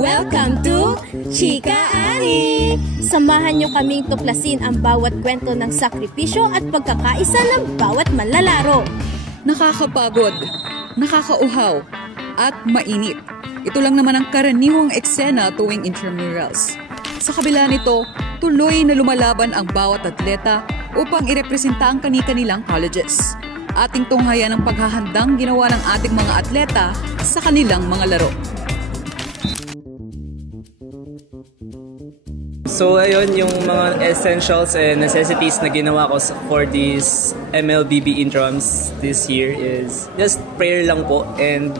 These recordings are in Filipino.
Welcome to Chika Ani! Samahan niyo kaming tuklasin ang bawat kwento ng sakripisyo at pagkakaisa ng bawat manlalaro. Nakakapagod, nakakauhaw, at mainit. Ito lang naman ang karaniwang eksena tuwing intramurals. Sa kabila nito, tuloy na lumalaban ang bawat atleta upang irepresenta ang kani-kanilang colleges. Ating tunghayan ang paghahandang ginawa ng ating mga atleta sa kanilang mga laro. So ayun, yung mga essentials and necessities na ginawa ko for these MLBB intrams this year is just prayer lang po and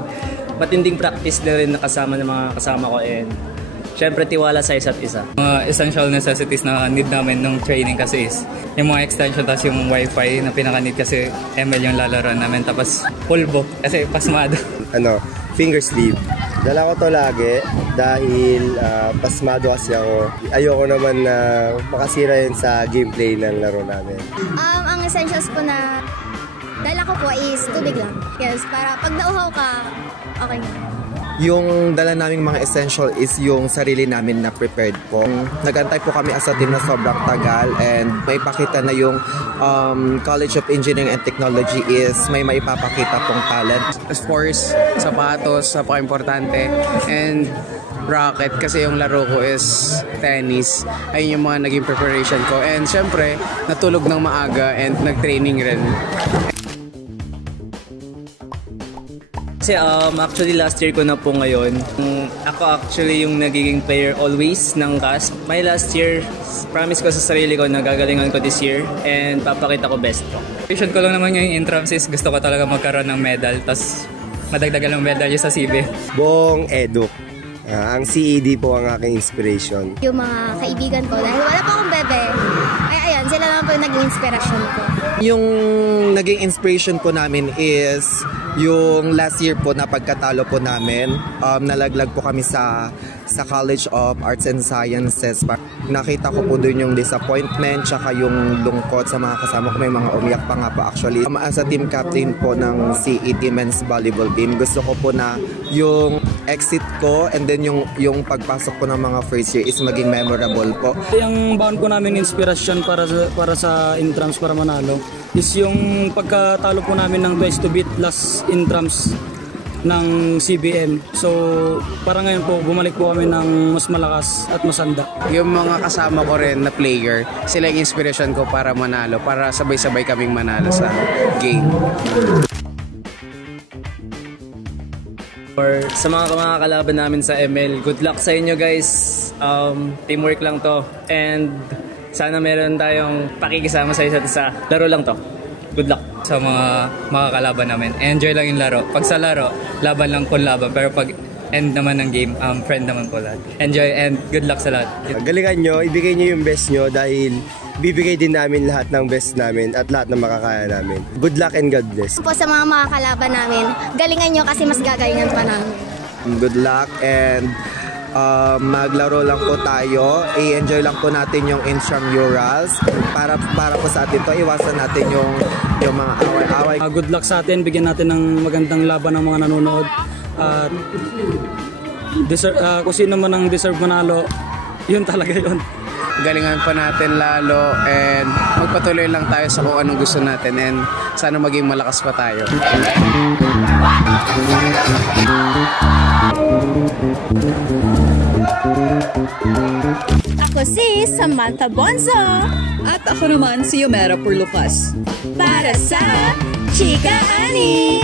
matinding practice na rin nakasama ng mga kasama ko and syempre tiwala sa isa't isa. Mga essential necessities na need namin nung training kasi is yung mga extension tapos yung wifi na pinaka-need kasi ML yung lalaroan namin tapos pulbo kasi pasmado. Finger sleeve. Dala ko to lagi dahil pasmado kasi ako. Ayoko naman na makasira yun sa gameplay ng laro namin. Ang essentials po na dala ko po is tubig lang. Yes, para pag nauhaw ka, okay na. Yung dala naming mga essential is yung sarili namin na prepared po. Nag-antay po kami as a team na sobrang tagal and may pakita na yung College of Engineering and Technology is may maipapakita pong talent. Sports, sapatos, napaka-importante, and racket kasi yung laro ko is tennis. Ayun yung mga naging preparation ko. And syempre, natulog ng maaga and nag-training rin. Kasi actually last year ko na po ngayon. Ako actually yung nagiging player always ng CASP. My last year, promise ko sa sarili ko na gagalingan ko this year and papakita ko best ko. Vision ko lang naman yung intrams is gusto ko talaga magkaroon ng medal tapos madagdagan ng medal yung sa CB. Bong Edu. Ang CED po ang aking inspiration. Yung mga kaibigan ko, dahil wala pa akong bebe, ay ayan, sila naman po yung naging inspiration ko. Yung naging inspiration po namin is yung last year po na pagkatalo po namin, nalaglag po kami sa College of Arts and Sciences. Nakita ko po doon yung disappointment tsaka yung lungkot sa mga kasama ko. May mga umiyak pa nga po actually. As a team captain po ng CET Men's Volleyball Team, gusto ko po na yung exit ko and then yung pagpasok ko ng mga first year is maging memorable po. Yung bound po namin inspirasyon para sa intrams para manalo is yung pagkatalo po namin ng twice to beat last intrams ng CBM. So para ngayon po bumalik po kami ng mas malakas at masanda. Yung mga kasama ko rin na player, sila yung inspiration ko para manalo, para sabay-sabay kaming manalo sa game. Or sa mga kalaban namin sa ML, good luck sa inyo guys. Teamwork lang to and sana meron tayong pakikisama sa isa't isa. Laro lang to. Good luck. Sa mga kalaban namin, enjoy lang yung laro. Pag sa laro, laban lang kung laban. Pero pag end naman ng game, friend naman po lahat. Enjoy and good luck sa lahat. Galingan nyo, ibigay nyo yung best nyo dahil bibigay din namin lahat ng best namin at lahat ng makakaya namin. Good luck and God bless. Po sa mga makakalaban namin, galingan nyo kasi mas gagalingan pa namin. Good luck and maglaro lang po tayo. I-enjoy lang po natin yung intramurals para po sa atin to. Iwasan natin yung mga away-away. Good luck sa atin. Bigyan natin ng magandang laban ng mga nanonood. At kung sino man ang deserve manalo, yun talaga yun. Galingan pa natin lalo and magpatuloy lang tayo sa kung anong gusto natin and sana maging malakas pa tayo. Ako si Samantha Bonzo. At ako naman si Yomera Purlucas. Para sa Chika Ani!